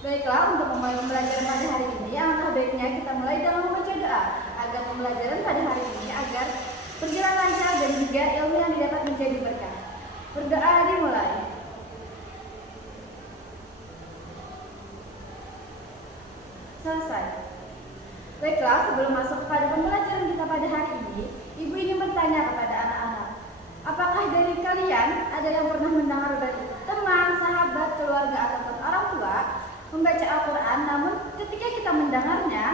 Baiklah, untuk memulai pembelajaran pada hari ini, alangkah baiknya kita mulai dengan membaca doa agar pembelajaran pada hari ini agar berjalan lancar dan juga ilmu yang didapat menjadi berkah. Berdoa dimulai. Selesai. Baiklah, sebelum masuk kepada pembelajaran kita pada hari ini, Ibu ingin bertanya kepada anak-anak, apakah dari kalian ada yang pernah mendengar dari teman, sahabat, keluarga, ataupun orang tua membaca Al-Quran, namun ketika kita mendengarnya,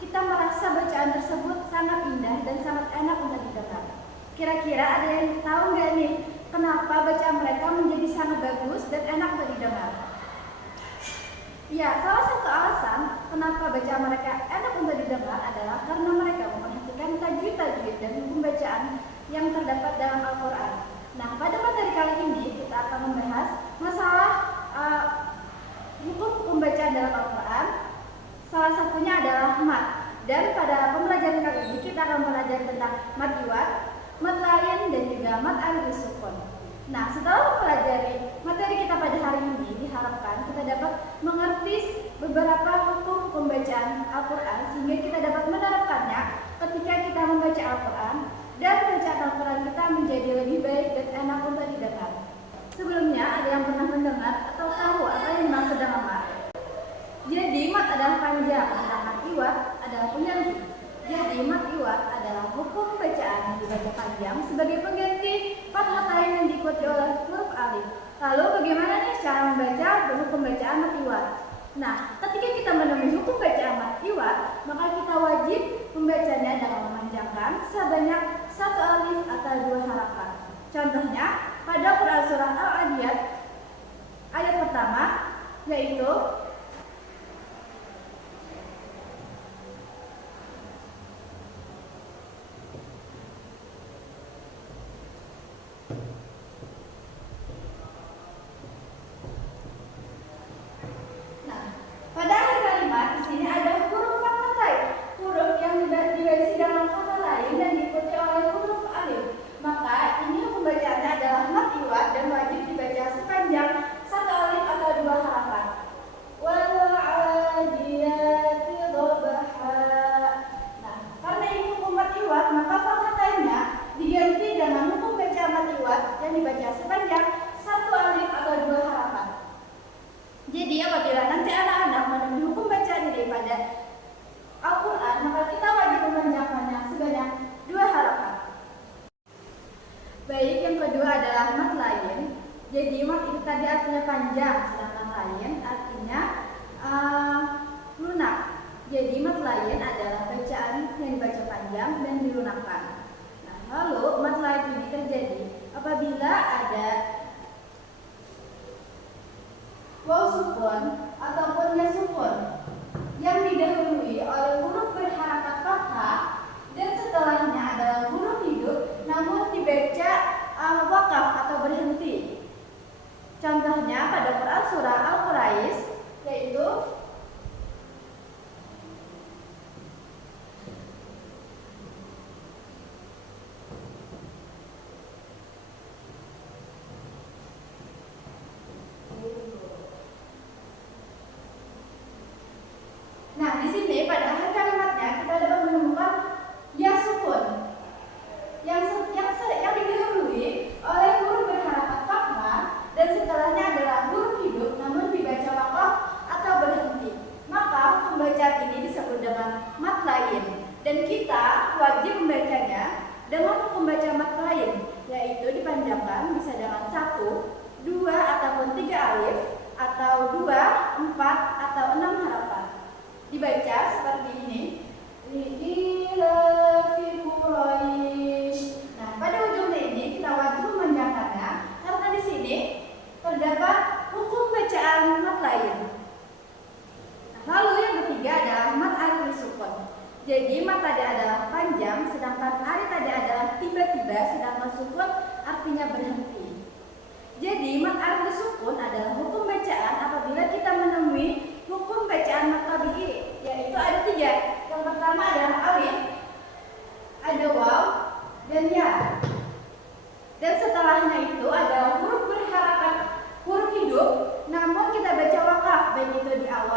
kita merasa bacaan tersebut sangat indah dan sangat enak untuk didengar. Kira-kira ada yang tahu nggak nih, kenapa bacaan mereka menjadi sangat bagus dan enak untuk didengar? Ya, salah satu alasan kenapa bacaan mereka enak untuk didengar adalah karena mereka memperhatikan tajwid-tajwid dan hukum bacaan yang terdapat dalam Al-Quran. Nah, pada materi kali ini kita akan membahas masalah hukum bacaan dalam Al-Quran. Salah satunya adalah mat. Dan pada pembelajaran kali ini kita akan belajar tentang mat iwat, mat lain, dan juga mat alif sukun. Nah, setelah mempelajari materi kita pada hari ini, diharapkan kita dapat mengerti beberapa hukum bacaan Al-Quran sehingga kita dapat menerapkannya ketika kita membaca Al-Quran dan bacaan Al-Quran kita menjadi lebih baik dan enak untuk didengar. Sebelumnya, ada yang pernah mendengar atau tahu apa yang dimaksud dengan mat? Jadi, mat adalah panjang, sedangkan iwat adalah pengganti. Jadi, mat iwat adalah hukum bacaan yang dibaca panjang sebagai pengganti fathatain yang diikuti oleh huruf alif. Lalu, bagaimana nih cara membaca hukum bacaan mat iwat? Nah, ketika kita menemui hukum bacaan mat iwat, maka kita wajib membacanya dengan memanjangkan sebanyak satu alif atau dua harakat. Contohnya, pada Quran surah Al-Adiyat ayat pertama, yaitu pada akhir kalimat di sini ada huruf fathatain, huruf yang diisi dengan fathah lain dan diikuti oleh huruf alif. Maka ini hukum bacaannya adalah mat iwat dan wajib dibaca sepanjang satu alif atau dua harakat. Wal adiyati dhabha. Nah, karena ini hukum mat iwat, maka fathatainnya diganti dengan hukum bacaan mat iwat yang dibaca sepanjang satu alif atau dua harakat. Jadi apabila nanti anak-anak menemui hukum bacaan daripada Al-Quran, maka kita wajib memanjangkannya sebanyak dua harakat. Baik, yang kedua adalah mat lain. Jadi mat itu tadi artinya panjang, sedangkan lain artinya lunak. Jadi mat lain adalah bacaan yang dibaca panjang dan dilunakkan. Nah, lalu mat lain ini terjadi apabila ada waw sukun ataupun ya sukun yang didahului oleh huruf berharakat fathah dan setelahnya adalah huruf hidup namun dibaca wakaf atau berhenti. Contohnya pada Quran surah Al-Quraish, yaitu di sini pada akhir kalimatnya kita dapat menemukan ya sukun yang didahului oleh huruf berharakat fathah dan setelahnya adalah huruf hidup namun dibaca wakaf atau berhenti. Maka hukum bacaan ini disebut dengan mat lain dan kita wajib membacanya dengan hukum baca mat lain, yaitu dipanjangkan bisa dengan 1, 2 ataupun 3 alif atau 2, 4 atau 6 harakat. Dibaca seperti ini. Li'ilafi Quraisy. Nah, pada ujungnya ini kita wajib memanjangkannya karena di sini terdapat hukum bacaan mat lain. Nah, lalu yang ketiga adalah mat alif sukun. Jadi mat tadi adalah panjang, sedangkan alif tadi adalah tiba-tiba, sedangkan sukun artinya berhenti. Jadi mat alif sukun adalah hukum bacaan apabila kita menemui hukum bacaan mat tabi'i, yaitu ada 3. Yang pertama adalah alif, ada waw, dan ya. Dan setelahnya itu adalah huruf berharakat, huruf hidup, namun kita baca wakaf, baik itu di awal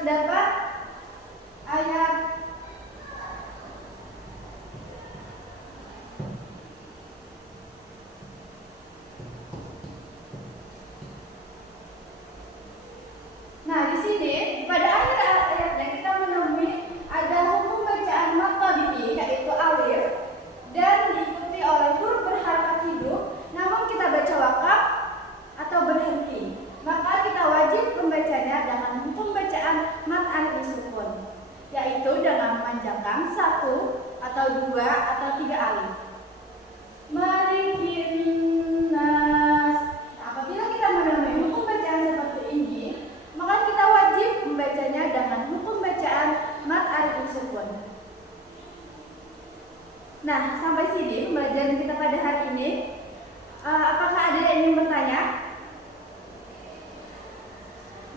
terdapat ayat Nah, di sini pada akhir ayatnya kita menemui ada hukum bacaan mat tabi'i yaitu alif dan diikuti oleh huruf berharakat hidup, namun kita baca wakaf atau berhenti. Maka kita wajib membacanya dengan hukum bacaan mat alif sukun, yaitu dengan memanjangkan 1 atau 2 atau 3 alif. Malikin nas. Apabila kita menemui hukum bacaan seperti ini, maka kita wajib membacanya dengan hukum bacaan mat alif sukun. Nah, sampai sini pembelajaran kita pada hari ini. Apakah ada yang ingin bertanya?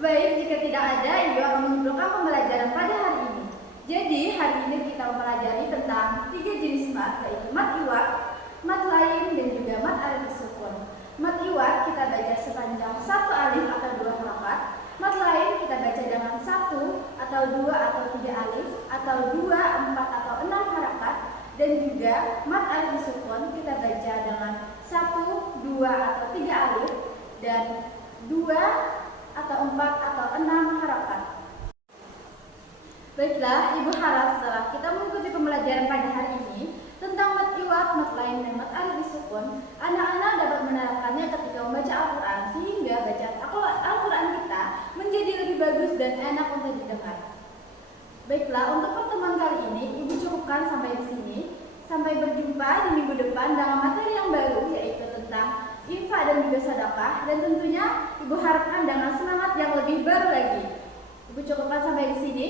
Baik, jika tidak ada, Ibu akan menyimpulkan pembelajaran pada hari ini. Jadi, hari ini kita mempelajari tentang 3 jenis mat, yaitu mat iwad, mat lain, dan juga mat alif sukun. Mat iwad kita baca sepanjang 1 alif atau 2 harakat. Mat lain kita baca dengan 1 atau 2 atau 3 alif, atau 2, 4 atau 6 harakat. Dan juga mat alif sukun kita baca dengan 1, 2 atau 3 alif, dan 2 atau 4 atau 6 harakat. Baiklah, Ibu harap setelah kita mengikuti pembelajaran pada hari ini tentang mat iwad, mat lain, dan mat alif sukun, anak-anak dapat menerapkannya ketika membaca Al-Quran sehingga bacaan Al-Quran kita menjadi lebih bagus dan enak untuk didengar. Baiklah, untuk pertemuan kali ini Ibu cukupkan sampai di sini. Sampai berjumpa di minggu depan dengan materi yang baru, yaitu tentang infak dan juga sedekah, dan tentunya Ibu harapkan dengan semangat yang lebih baru lagi. Ibu cukupkan sampai di sini.